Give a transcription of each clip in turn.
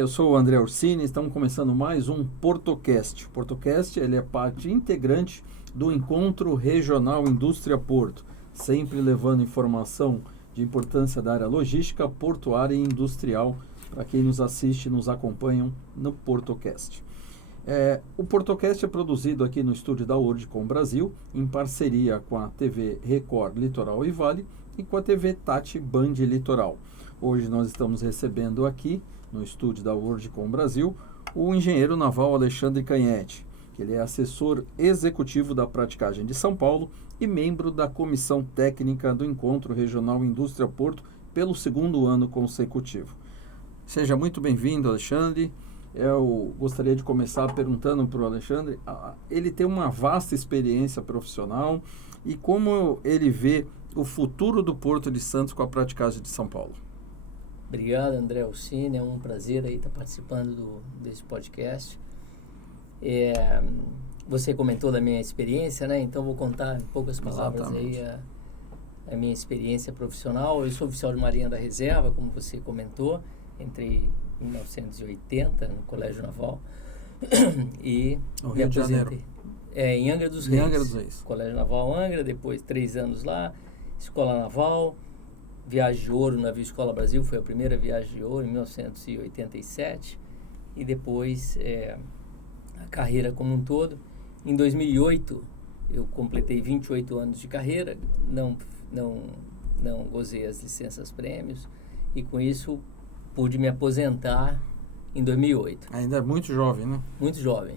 eu sou o André Orsini, estamos começando mais um PortoCast. O PortoCast ele é parte integrante do Encontro Regional Indústria Porto, sempre levando informação de importância da área logística, portuária e industrial para quem nos assiste e nos acompanham no PortoCast. O PortoCast é produzido aqui no estúdio da Wordcom Brasil, em parceria com a TV Record Litoral e Vale e com a TV Tati Band Litoral. Hoje nós estamos recebendo aqui, no estúdio da Wordcom Brasil, o engenheiro naval Alexandre Canhete, que ele é assessor executivo da praticagem de São Paulo e membro da comissão técnica do Encontro Regional Indústria Porto pelo segundo ano consecutivo. Seja muito bem-vindo, Alexandre. Eu gostaria de começar perguntando para o Alexandre, ele tem uma vasta experiência profissional e como ele vê o futuro do Porto de Santos com a praticagem de São Paulo. Obrigado, André Orsini, é um prazer aí estar participando desse podcast. Você comentou da minha experiência, né? Então vou contar em poucas palavras aí a minha experiência profissional. Eu sou oficial de Marinha da Reserva, como você comentou, entrei em 1980 no Colégio Naval e no Rio de Janeiro. Em Angra dos Reis. Angra dos Reis. Colégio Naval Angra, depois 3 anos lá, Escola Naval, viagem de ouro no navio Escola Brasil, foi a primeira viagem de ouro em 1987 e depois a carreira como um todo. Em 2008 eu completei 28 anos de carreira, não gozei as licenças prêmios e com isso pude me aposentar em 2008. Ainda é muito jovem, né? Muito jovem.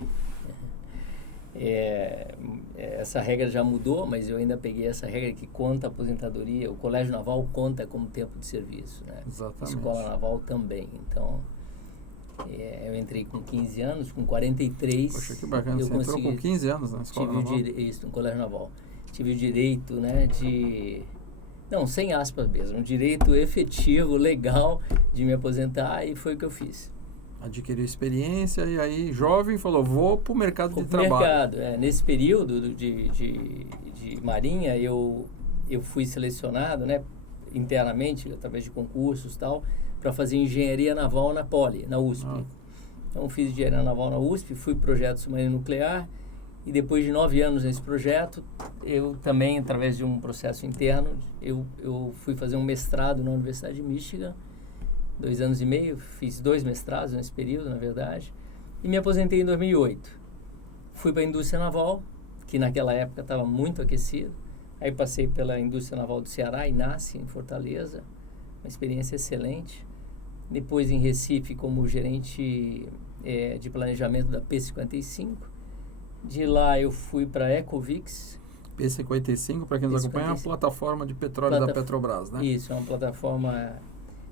Essa regra já mudou, mas eu ainda peguei essa regra que conta a aposentadoria. O Colégio Naval conta como tempo de serviço, né? Exatamente. Escola Naval também. Então, eu entrei com 15 anos, com 43... Poxa, que bacana. Você entrou com 15 anos na Escola Naval? Isso, no Colégio Naval. Tive o direito, né, Não, sem aspas mesmo, um direito efetivo, legal, de me aposentar e foi o que eu fiz. Adquiriu experiência e aí, jovem, falou, vou para o mercado de trabalho. Nesse período de Marinha, eu fui selecionado, né, internamente, através de concursos e tal, para fazer engenharia naval na Poli, na USP. Então, fiz engenharia naval na USP, fui para o projeto submarino nuclear e depois de 9 anos nesse projeto, eu também, através de um processo interno, eu fui fazer um mestrado na Universidade de Michigan, 2 anos e meio, fiz 2 mestrados nesse período, na verdade, e me aposentei em 2008. Fui para a indústria naval, que naquela época estava muito aquecido, aí passei pela indústria naval do Ceará, INASE, em Fortaleza, uma experiência excelente. Depois em Recife como gerente de planejamento da P55. De lá eu fui para a Ecovix. P55, para quem nos acompanha, é uma plataforma de petróleo da Petrobras, né? Isso, é uma plataforma...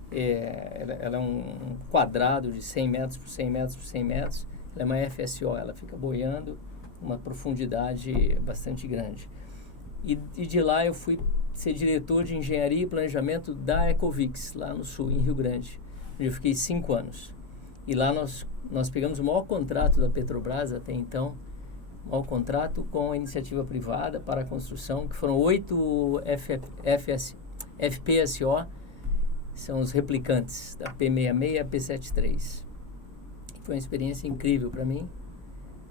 ela é um quadrado de 100 metros por 100 metros por 100 metros. Ela é uma FSO, ela fica boiando uma profundidade bastante grande. E de lá eu fui ser diretor de engenharia e planejamento da Ecovix, lá no sul, em Rio Grande, onde eu fiquei 5 anos. E lá nós pegamos o maior contrato da Petrobras até então, o maior contrato com a iniciativa privada para a construção, que foram 8 FPSO, são os replicantes da P66 e a P73. Foi uma experiência incrível para mim,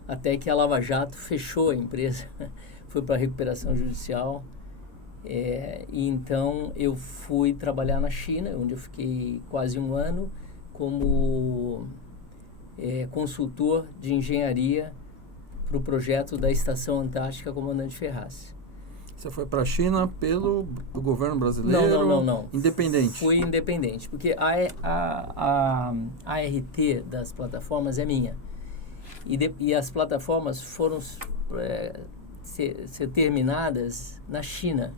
até que a Lava Jato fechou a empresa, foi para a recuperação judicial, e então eu fui trabalhar na China, onde eu fiquei quase 1 ano como consultor de engenharia para o projeto da Estação Antártica Comandante Ferraz. Você foi para a China pelo governo brasileiro? Não. Independente? Fui independente, porque a ART das plataformas é minha. E as plataformas foram ser terminadas na China.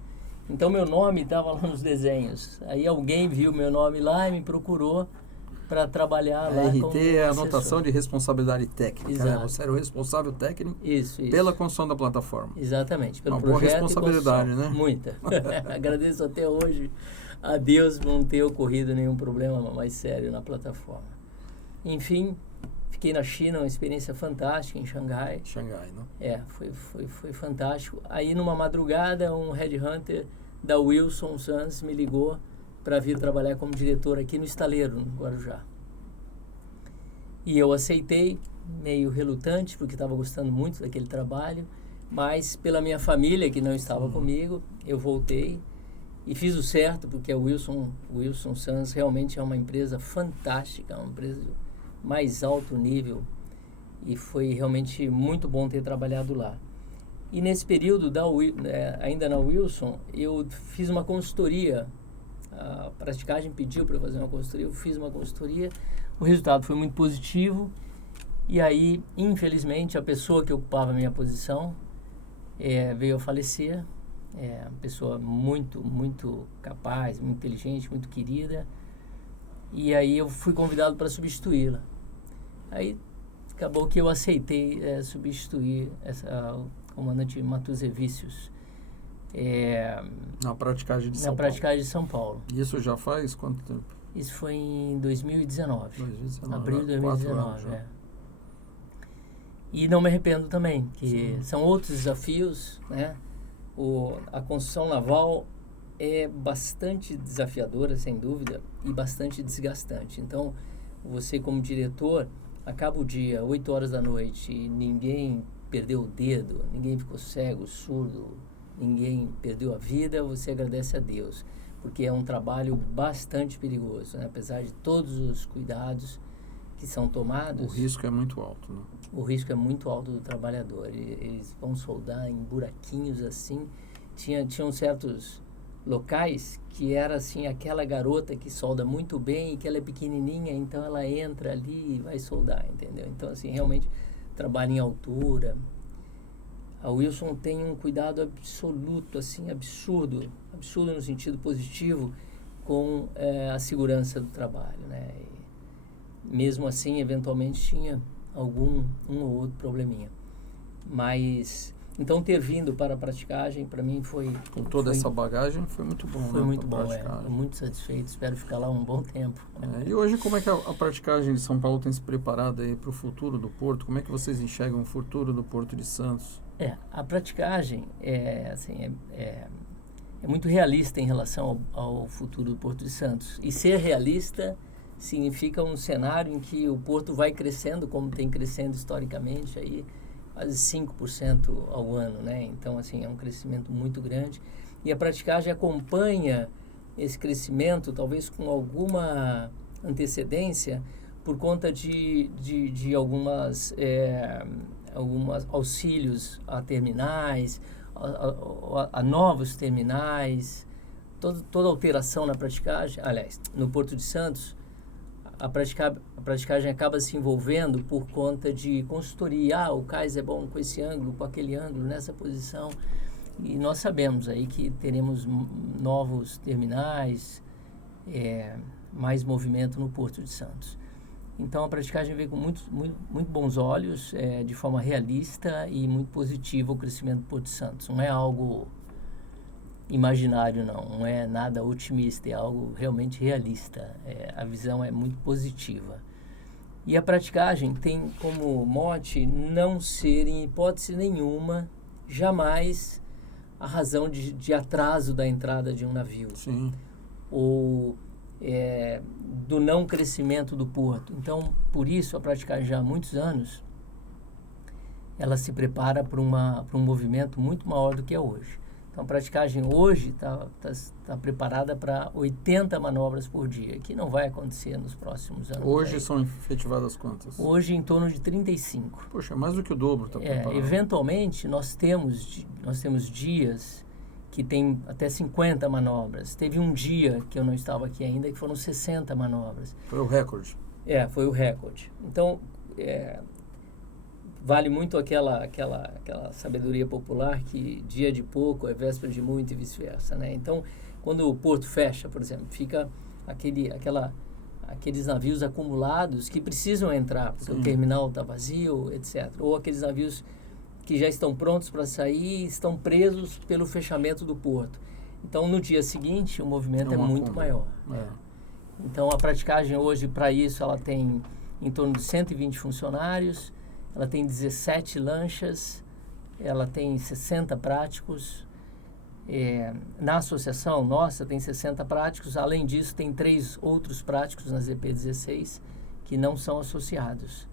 Então, meu nome estava lá nos desenhos. Aí alguém viu meu nome lá e me procurou para trabalhar lá como ART é a anotação de responsabilidade técnica, né? Você era o responsável técnico pela construção da plataforma. Exatamente, pelo uma projeto boa responsabilidade, né? Muita. Agradeço até hoje a Deus não ter ocorrido nenhum problema mais sério na plataforma. Enfim, fiquei na China, uma experiência fantástica em Xangai. Xangai, né? Foi fantástico. Aí, numa madrugada, um headhunter da Wilson Sons me ligou para vir trabalhar como diretor aqui no estaleiro, no Guarujá. E eu aceitei, meio relutante, porque estava gostando muito daquele trabalho, mas pela minha família, que não estava comigo, eu voltei e fiz o certo, porque a Wilson Sons realmente é uma empresa fantástica, uma empresa de mais alto nível, e foi realmente muito bom ter trabalhado lá. E nesse período, ainda na Wilson, eu fiz uma consultoria. A praticagem pediu para eu fazer uma consultoria, eu fiz uma consultoria, o resultado foi muito positivo, e aí, infelizmente, a pessoa que ocupava a minha posição veio a falecer, uma pessoa muito, muito capaz, muito inteligente, muito querida, e aí eu fui convidado para substituí-la. Aí acabou que eu aceitei substituir o comandante Matuzevicius. Na praticagem de São Paulo. Na praticagem de São Paulo. Isso já faz quanto tempo? Isso foi em 2019. Abril de 2019, E não me arrependo também, que são outros desafios, né? A construção naval é bastante desafiadora, sem dúvida, e bastante desgastante. Então, você como diretor, acaba o dia, 8 horas da noite, e ninguém perdeu o dedo, ninguém ficou cego, surdo, ninguém perdeu a vida, você agradece a Deus, porque é um trabalho bastante perigoso, né? Apesar de todos os cuidados que são tomados. O risco é muito alto, né? O risco é muito alto do trabalhador. Eles vão soldar em buraquinhos assim. Tinham certos locais que era assim, aquela garota que solda muito bem e que ela é pequenininha, então ela entra ali e vai soldar, entendeu? Então, assim, realmente trabalha em altura. A Wilson tem um cuidado absoluto, assim, absurdo no sentido positivo, com a segurança do trabalho, né? E mesmo assim, eventualmente tinha um ou outro probleminha. Mas, então, ter vindo para a praticagem, para mim foi... Com toda essa bagagem, foi muito bom, Foi muito bom, Estou muito satisfeito, espero ficar lá um bom tempo. E hoje, como é que a praticagem de São Paulo tem se preparado aí para o futuro do Porto? Como é que vocês enxergam o futuro do Porto de Santos? A praticagem é muito realista em relação ao futuro do Porto de Santos. E ser realista significa um cenário em que o Porto vai crescendo, como tem crescendo historicamente, aí, quase 5% ao ano, né? Então, assim, é um crescimento muito grande. E a praticagem acompanha esse crescimento, talvez com alguma antecedência, por conta de algumas auxílios a terminais, a novos terminais, toda alteração na praticagem, aliás, no Porto de Santos, a praticagem acaba se envolvendo por conta de consultoria. O cais é bom com esse ângulo, com aquele ângulo, nessa posição. E nós sabemos aí que teremos novos terminais, mais movimento no Porto de Santos. Então, a praticagem vem com muito bons olhos, de forma realista e muito positiva o crescimento do Porto de Santos. Não é algo imaginário, não é nada otimista, é algo realmente realista. A visão é muito positiva. E a praticagem tem como mote não ser, em hipótese nenhuma, jamais a razão de atraso da entrada de um navio. Sim. Ou do não crescimento do porto. Então, por isso, a praticagem já há muitos anos, ela se prepara para um movimento muito maior do que é hoje. Então, a praticagem hoje está preparada para 80 manobras por dia, que não vai acontecer nos próximos anos. Hoje são efetivadas quantas? Hoje, em torno de 35. Poxa, mais do que o dobro está preparado. Eventualmente, nós temos dias que tem até 50 manobras. Teve um dia, que eu não estava aqui ainda, que foram 60 manobras. Foi o recorde. Foi o recorde. Então, vale muito aquela sabedoria popular que dia de pouco é véspera de muito e vice-versa, né? Então, quando o porto fecha, por exemplo, fica aqueles navios acumulados que precisam entrar, porque o terminal está vazio, etc. Ou aqueles navios que já estão prontos para sair, estão presos pelo fechamento do porto. Então, no dia seguinte, o movimento é muito maior. Então, a praticagem hoje, para isso, ela tem em torno de 120 funcionários, ela tem 17 lanchas, ela tem 60 práticos. Na associação nossa, tem 60 práticos. Além disso, tem 3 outros práticos na ZP-16, que não são associados.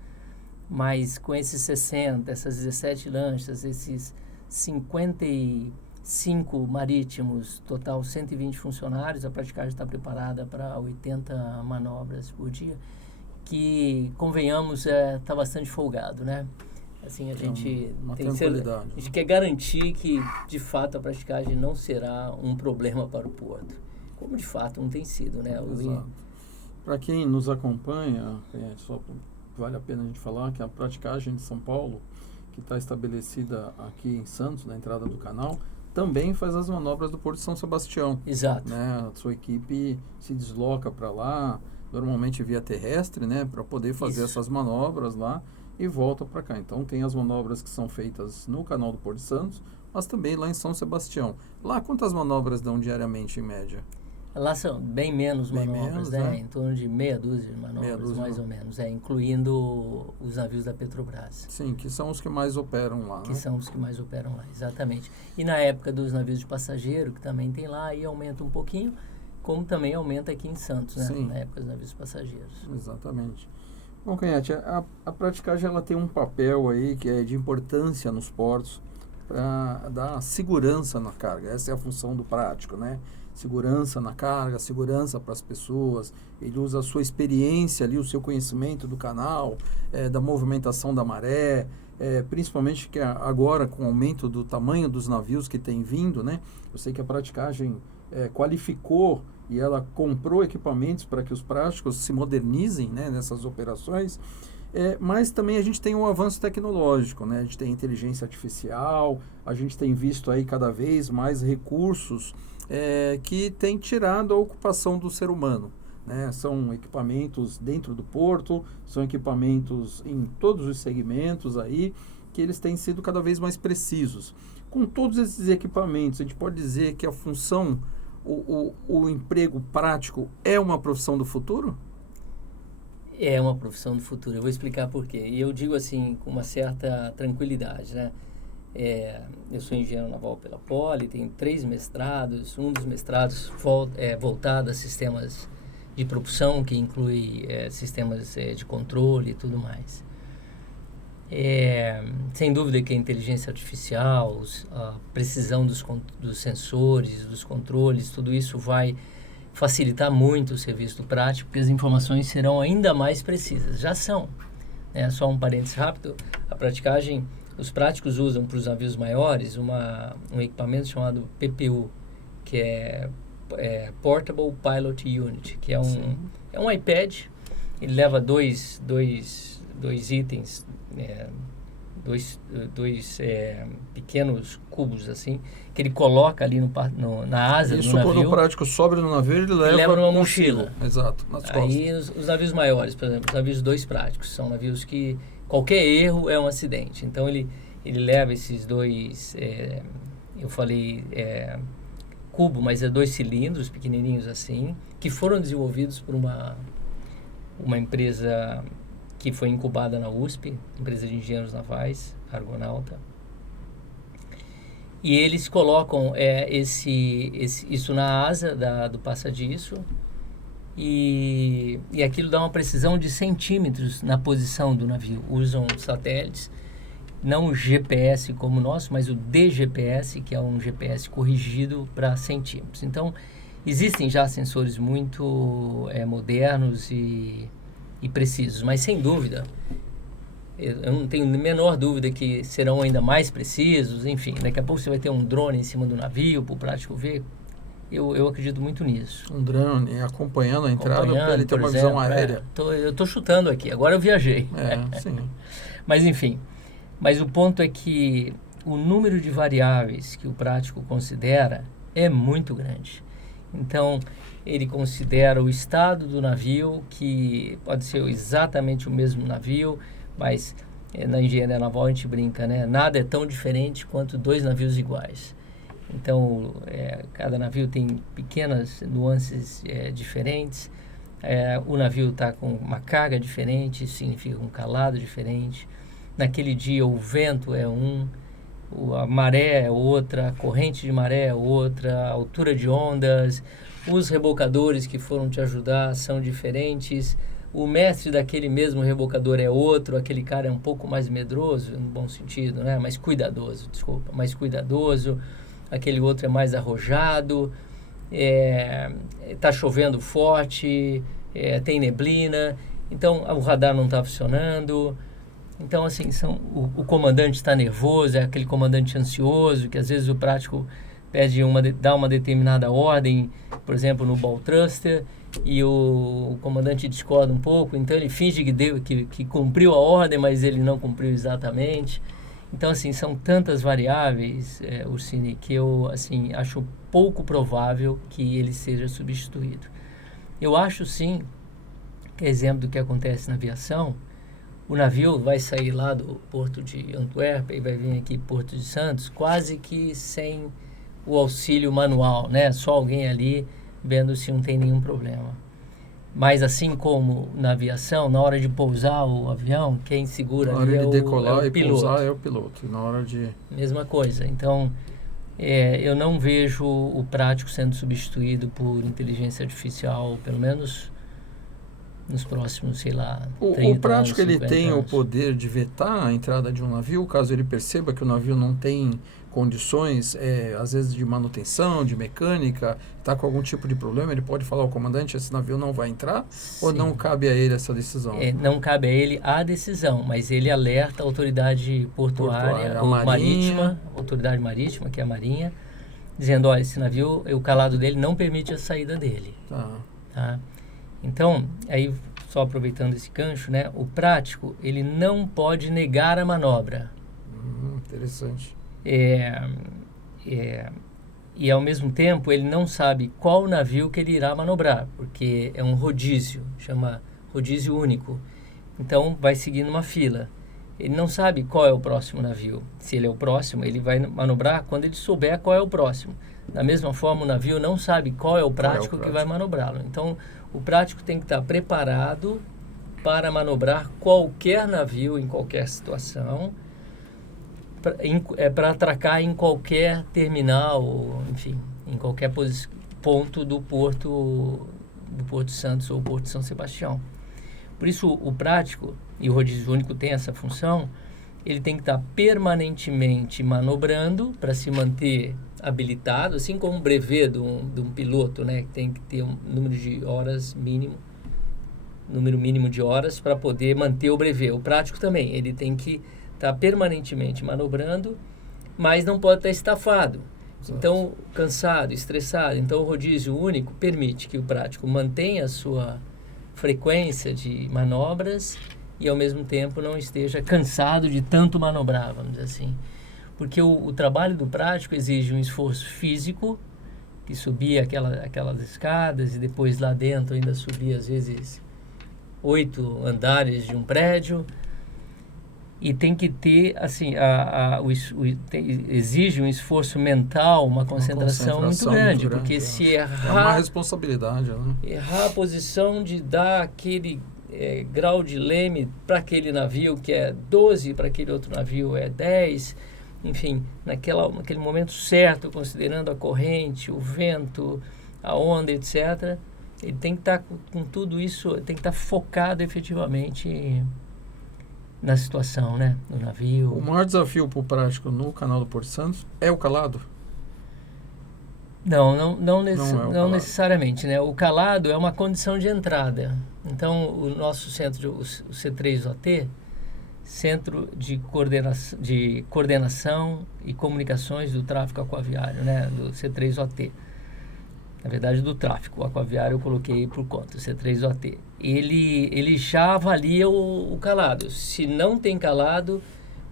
Mas com esses 60, essas 17 lanchas, esses 55 marítimos, total 120 funcionários, a praticagem está preparada para 80 manobras por dia, que, convenhamos, está bastante folgado, né? Assim, a gente quer garantir que, de fato, a praticagem não será um problema para o porto, como de fato não tem sido, né? Para quem nos acompanha, vale a pena a gente falar que a praticagem de São Paulo, que está estabelecida aqui em Santos, na entrada do canal, também faz as manobras do Porto de São Sebastião. Exato. Né? A sua equipe se desloca para lá, normalmente via terrestre, né? Para poder fazer essas manobras lá e volta para cá. Então tem as manobras que são feitas no canal do Porto de Santos, mas também lá em São Sebastião. Lá quantas manobras dão diariamente em média? Lá são bem menos manobras, né? Em torno de meia dúzia de manobras, mais ou menos, incluindo os navios da Petrobras. Sim, que são os que mais operam lá. Que são os que mais operam lá, exatamente. E na época dos navios de passageiro, que também tem lá, aí aumenta um pouquinho, como também aumenta aqui em Santos, né? Sim. Na época dos navios passageiros. Exatamente. Bom, Canhete, a praticagem ela tem um papel aí que é de importância nos portos para dar segurança na carga. Essa é a função do prático, né? Segurança na carga, segurança para as pessoas. Ele usa a sua experiência ali, o seu conhecimento do canal, da movimentação da maré, principalmente que agora com o aumento do tamanho dos navios que tem vindo, né? Eu sei que a praticagem qualificou e ela comprou equipamentos para que os práticos se modernizem, né, nessas operações, mas também a gente tem um avanço tecnológico, né? A gente tem inteligência artificial, a gente tem visto aí cada vez mais recursos que têm tirado a ocupação do ser humano, né? São equipamentos dentro do porto, são equipamentos em todos os segmentos aí, que eles têm sido cada vez mais precisos. Com todos esses equipamentos, a gente pode dizer que a função, o emprego prático é uma profissão do futuro? É uma profissão do futuro. Eu vou explicar por quê. E eu digo assim, com uma certa tranquilidade, né? Eu sou engenheiro naval pela Poli, tenho 3 mestrados. Um dos mestrados voltado a sistemas de propulsão, que inclui sistemas de controle e tudo mais. Sem dúvida que a inteligência artificial, a precisão dos sensores, dos controles, tudo isso vai facilitar muito o serviço do prático, porque as informações serão ainda mais precisas. Já são. Só um parênteses rápido, a praticagem, os práticos usam para os navios maiores um equipamento chamado PPU, que é Portable Pilot Unit, que é um iPad. Ele leva dois itens, dois pequenos cubos assim, que ele coloca ali na asa do navio. Isso quando o prático sobe no navio, ele leva numa mochila. Exato, nas costas. Aí os navios maiores, por exemplo, os navios 2 práticos, são navios que qualquer erro é um acidente. Então ele leva esses dois, eu falei cubo, mas 2 cilindros pequenininhos assim, que foram desenvolvidos por uma empresa que foi incubada na USP, empresa de engenheiros navais, Argonauta. E eles colocam isso na asa do passadiço e aquilo dá uma precisão de centímetros na posição do navio. Usam satélites, não o GPS como o nosso, mas o DGPS, que é um GPS corrigido para centímetros. Então, existem já sensores muito modernos e precisos, mas sem dúvida, eu não tenho a menor dúvida que serão ainda mais precisos. Enfim, daqui a pouco você vai ter um drone em cima do navio para o prático ver. Eu acredito muito nisso. Um drone acompanhando a entrada para ele ter uma visão aérea. Eu estou chutando aqui, agora eu viajei. Sim. Mas enfim, o ponto é que o número de variáveis que o prático considera é muito grande. Então, ele considera o estado do navio, que pode ser exatamente o mesmo navio, mas na engenharia naval a gente brinca, né? Nada é tão diferente quanto 2 navios iguais. Então, cada navio tem pequenas nuances diferentes. O navio está com uma carga diferente, isso significa um calado diferente. Naquele dia o vento é a maré é outra, a corrente de maré é outra, a altura de ondas, os rebocadores que foram te ajudar são diferentes, o mestre daquele mesmo rebocador é outro, aquele cara é um pouco mais medroso, no bom sentido, né? Mais cuidadoso, desculpa, mais cuidadoso, aquele outro é mais arrojado, tá chovendo forte, tem neblina, então o radar não está funcionando. Então, assim, o comandante está nervoso, é aquele comandante ansioso, que às vezes o prático dá uma determinada ordem, por exemplo, no ball thruster, e o comandante discorda um pouco, então ele finge que cumpriu a ordem, mas ele não cumpriu exatamente. Então, assim, são tantas variáveis, Ursini, que eu, assim, acho pouco provável que ele seja substituído. Eu acho, sim, que exemplo do que acontece na aviação, o navio vai sair lá do porto de Antuérpia e vai vir aqui Porto de Santos, quase que sem o auxílio manual, né? Só alguém ali vendo se não tem nenhum problema. Mas assim como na aviação, na hora de pousar o avião, quem segura ali é o piloto. Na hora de decolar e piloto. pousar é o piloto. Na hora de... Mesma coisa. Então, eu não vejo o prático sendo substituído por inteligência artificial, pelo menos nos próximos, sei lá, 30 o prático anos, ele tem anos. o poder de vetar a entrada de um navio, caso ele perceba que o navio não tem condições, às vezes de manutenção, de mecânica, está com algum tipo de problema, ele pode falar ao comandante, esse navio não vai entrar? Sim. Ou não cabe a ele essa decisão? Não cabe a ele a decisão, mas ele alerta a autoridade portuária ou marítima, autoridade marítima, que é a Marinha, dizendo, olha, esse navio, o calado dele não permite a saída dele. Tá? Então, aí só aproveitando esse gancho, né, o prático, ele não pode negar a manobra. Interessante. E ao mesmo tempo, ele não sabe qual navio que ele irá manobrar, porque é um rodízio, chama rodízio único. Então, vai seguir numa fila. Ele não sabe qual é o próximo navio. Se ele é o próximo, ele vai manobrar quando ele souber qual é o próximo. Da mesma forma, o navio não sabe qual é o prático que vai manobrá-lo. Então, o prático tem que estar preparado para manobrar qualquer navio em qualquer situação, para atracar em qualquer terminal, enfim, em qualquer ponto do Porto Santos ou Porto de São Sebastião. Por isso, o prático, e o rodízio único tem essa função, ele tem que estar permanentemente manobrando para se manter habilitado, assim como um brevet de um piloto, né, que tem que ter um número mínimo de horas para poder manter o brevet. O prático também, ele tem que estar permanentemente manobrando, mas não pode estar estafado. Exato. Então, cansado, estressado. Então, o rodízio único permite que o prático mantenha a sua frequência de manobras e, ao mesmo tempo, não esteja cansado de tanto manobrar, vamos dizer assim. Porque o trabalho do prático exige um esforço físico, que subir aquelas escadas e depois lá dentro ainda subir, às vezes, 8 andares de um prédio. E tem que ter, assim, exige um esforço mental, uma concentração muito grande, porque se errar... É uma responsabilidade, né? Errar a posição de dar aquele grau de leme para aquele navio, que é 12, para aquele outro navio é 10... Enfim, naquele momento certo, considerando a corrente, o vento, a onda, etc., ele tem que estar com tudo isso, tem que estar focado efetivamente na situação, né? No navio. O maior desafio para o prático no canal do Porto Santos é o calado? Não necessariamente, né? O calado é uma condição de entrada. Então, o nosso centro, o C3OT, Centro de Coordenação e Comunicações do Tráfego Aquaviário, né, do C3OT. Na verdade, do tráfego aquaviário eu coloquei por conta, o C3OT. Ele já avalia o calado. Se não tem calado,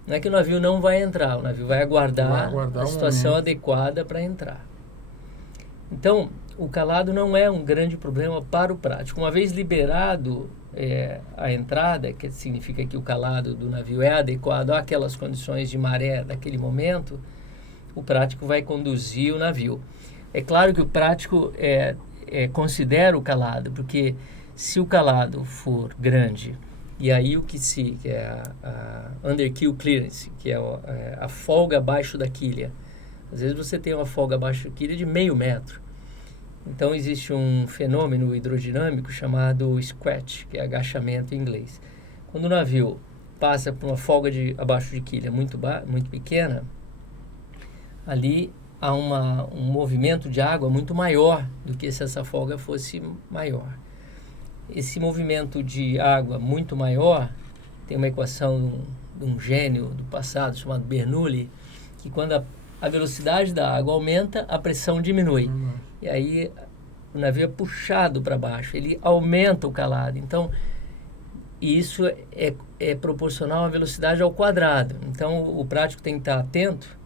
não é que o navio não vai entrar, o navio vai aguardar a situação adequada para entrar. Então, o calado não é um grande problema para o prático. Uma vez liberado a entrada, que significa que o calado do navio é adequado àquelas condições de maré daquele momento, o prático vai conduzir o navio. É claro que o prático considera o calado, porque se o calado for grande, e aí que é a underkill clearance, que é a folga abaixo da quilha. Às vezes você tem uma folga abaixo da quilha de meio metro. Então, existe um fenômeno hidrodinâmico chamado squat, que é agachamento em inglês. Quando o navio passa por uma folga abaixo de quilha muito pequena, ali há um movimento de água muito maior do que se essa folga fosse maior. Esse movimento de água muito maior tem uma equação de um gênio do passado chamado Bernoulli, que quando a velocidade da água aumenta, a pressão diminui. E aí o navio é puxado para baixo, ele aumenta o calado. Então, isso é proporcional à velocidade ao quadrado. Então, o prático tem que estar atento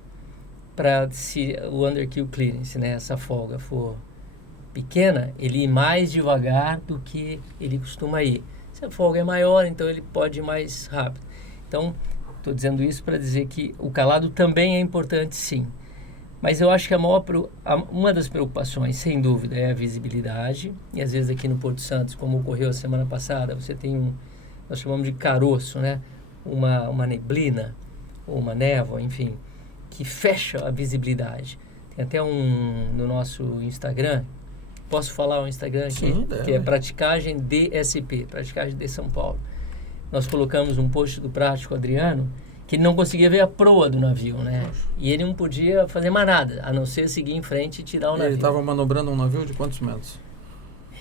para, se o underkill clearance, né, essa folga for pequena, ele ir mais devagar do que ele costuma ir. Se a folga é maior, então ele pode ir mais rápido. Então, estou dizendo isso para dizer que o calado também é importante, sim. Mas eu acho que uma das preocupações, sem dúvida, é a visibilidade. E às vezes aqui no Porto Santos, como ocorreu a semana passada, você tem nós chamamos de caroço, né? Uma neblina, ou uma névoa, enfim, que fecha a visibilidade. Tem até no nosso Instagram, posso falar o Instagram aqui? Sim, que é Praticagem DSP, Praticagem de São Paulo. Nós colocamos um post do prático Adriano, que ele não conseguia ver a proa do navio, né? E ele não podia fazer mais nada, a não ser seguir em frente e tirar o navio. Ele estava manobrando um navio de quantos metros?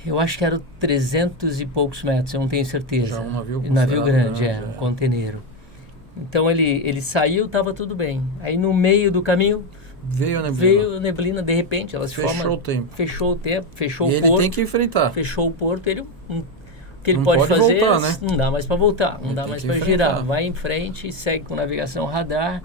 Eu acho que era 300 e poucos metros, eu não tenho certeza. Já um navio grande, um conteneiro. Então ele saiu, estava tudo bem. Aí no meio do caminho veio a neblina, de repente, ela se forma. Fechou o tempo, fechou o porto. E ele tem que enfrentar. Fechou o porto, o que ele não pode fazer, voltar, né? Não dá mais para voltar, não dá mais para girar. Vai em frente e segue com navegação radar.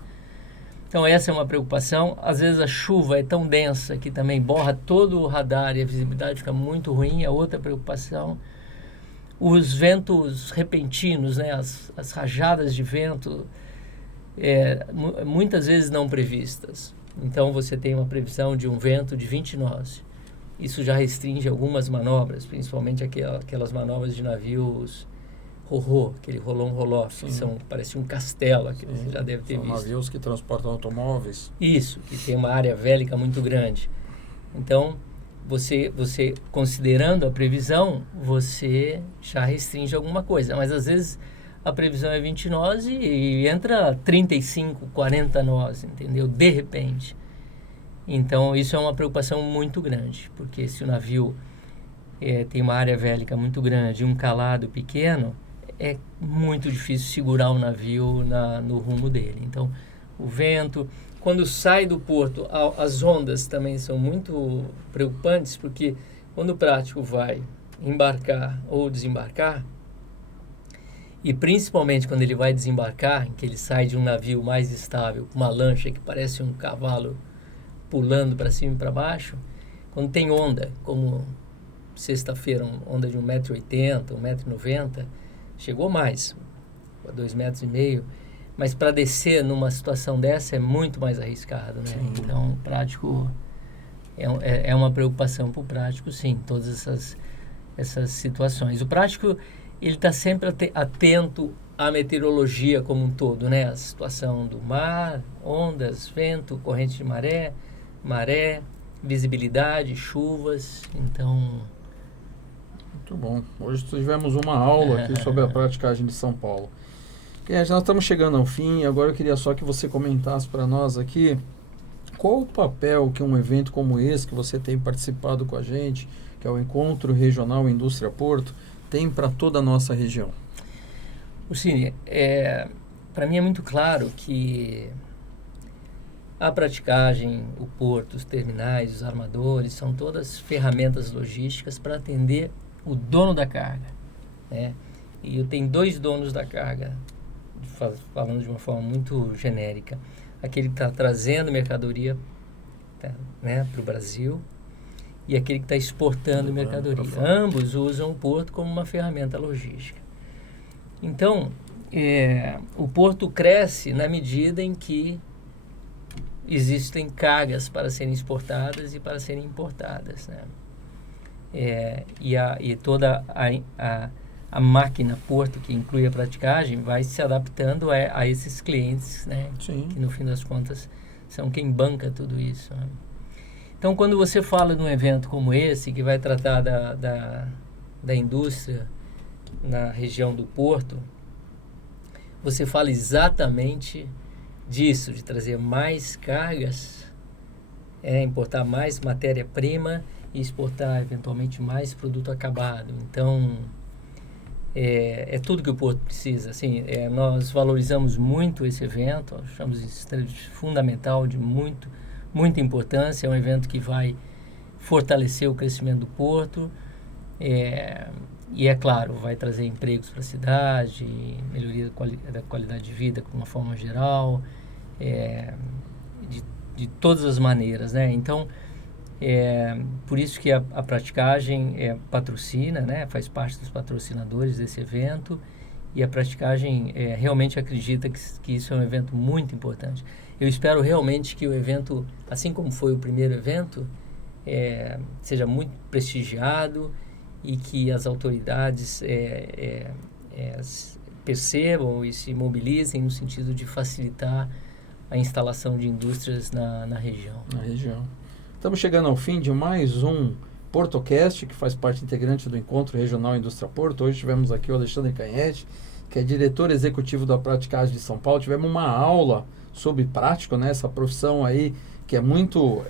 Então essa é uma preocupação. Às vezes a chuva é tão densa que também borra todo o radar e a visibilidade fica muito ruim, é outra preocupação. Os ventos repentinos, né, as rajadas de vento, muitas vezes não previstas. Então você tem uma previsão de um vento de 20 nós. Isso já restringe algumas manobras, principalmente aquelas manobras de navios ro-ro, aquele roll-on, roll-off, que parece um castelo, que você já deve ter visto. São navios que transportam automóveis. Isso, que tem uma área vélica muito grande. Então, você considerando a previsão, você já restringe alguma coisa. Mas, às vezes, a previsão é 20 nós e entra 35, 40 nós, entendeu? De repente. Então, isso é uma preocupação muito grande, porque se o navio tem uma área vélica muito grande e um calado pequeno, é muito difícil segurar o navio no rumo dele. Então, o vento, quando sai do porto, as ondas também são muito preocupantes, porque quando o prático vai embarcar ou desembarcar, e principalmente quando ele vai desembarcar, em que ele sai de um navio mais estável, uma lancha que parece um cavalo pulando para cima e para baixo, quando tem onda, como sexta-feira, onda de 1,80 m, 1,90 m, chegou mais, a 2,5 metros, mas para descer numa situação dessa é muito mais arriscado, né? Sim. Então, o prático é uma preocupação para o prático, sim, todas essas situações. O prático, ele está sempre atento à meteorologia como um todo, né? A situação do mar, ondas, vento, corrente de maré, visibilidade, chuvas, então... Muito bom. Hoje tivemos uma aula aqui sobre a praticagem de São Paulo. Nós estamos chegando ao fim, agora eu queria só que você comentasse para nós aqui qual o papel que um evento como esse, que você tem participado com a gente, que é o Encontro Regional Indústria Porto, tem para toda a nossa região. Cine, para mim é muito claro que a praticagem, o porto, os terminais, os armadores, são todas ferramentas logísticas para atender o dono da carga, né? E eu tenho dois donos da carga, falando de uma forma muito genérica. Aquele que está trazendo mercadoria, né, para o Brasil, e aquele que está exportando mercadoria. Ambos usam o porto como uma ferramenta logística. Então, o porto cresce na medida em que existem cargas para serem exportadas e para serem importadas, né? E toda a máquina porto, que inclui a praticagem, vai se adaptando a esses clientes, né? Sim. Que no fim das contas são quem banca tudo isso, né? Então, quando você fala num evento como esse, que vai tratar da indústria na região do Porto, você fala exatamente disso, de trazer mais cargas, importar mais matéria-prima e exportar, eventualmente, mais produto acabado. Então, é tudo que o Porto precisa. Assim, nós valorizamos muito esse evento, achamos isso fundamental, de muita importância. É um evento que vai fortalecer o crescimento do Porto e, é claro, vai trazer empregos para a cidade, melhoria da qualidade de vida de uma forma geral, de todas as maneiras, né? Então, por isso que a Praticagem patrocina, né? Faz parte dos patrocinadores desse evento, e a Praticagem realmente acredita que isso é um evento muito importante. Eu espero realmente que o evento, assim como foi o primeiro evento, seja muito prestigiado e que as autoridades percebam e se mobilizem no sentido de facilitar a instalação de indústrias na região. Na região. Estamos chegando ao fim de mais um PortoCast, que faz parte integrante do Encontro Regional Indústria Porto. Hoje tivemos aqui o Alexandre Canhete, que é diretor executivo da Praticagem de São Paulo. Tivemos uma aula sobre prático, né? Essa profissão aí que é muito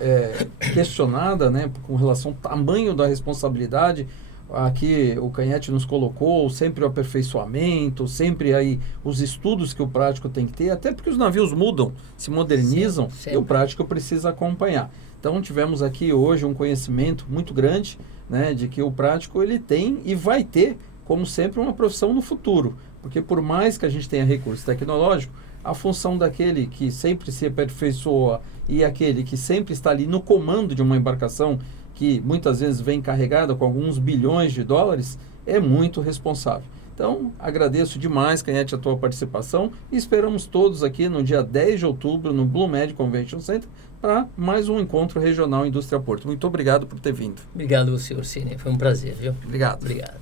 questionada, né? Com relação ao tamanho da responsabilidade. Aqui o Canhete nos colocou sempre o aperfeiçoamento, sempre aí os estudos que o prático tem que ter, até porque os navios mudam, se modernizam, e o prático precisa acompanhar. Então tivemos aqui hoje um conhecimento muito grande, né, de que o prático ele tem e vai ter, como sempre, uma profissão no futuro, porque por mais que a gente tenha recurso tecnológico, a função daquele que sempre se aperfeiçoa e aquele que sempre está ali no comando de uma embarcação que muitas vezes vem carregada com alguns bilhões de dólares, é muito responsável. Então, agradeço demais, Canhete, a tua participação e esperamos todos aqui no dia 10 de outubro no BlueMed Convention Center para mais um encontro regional Indústria Porto. Muito obrigado por ter vindo. Obrigado, você, Orsini. Foi um prazer, viu? Obrigado. Obrigado.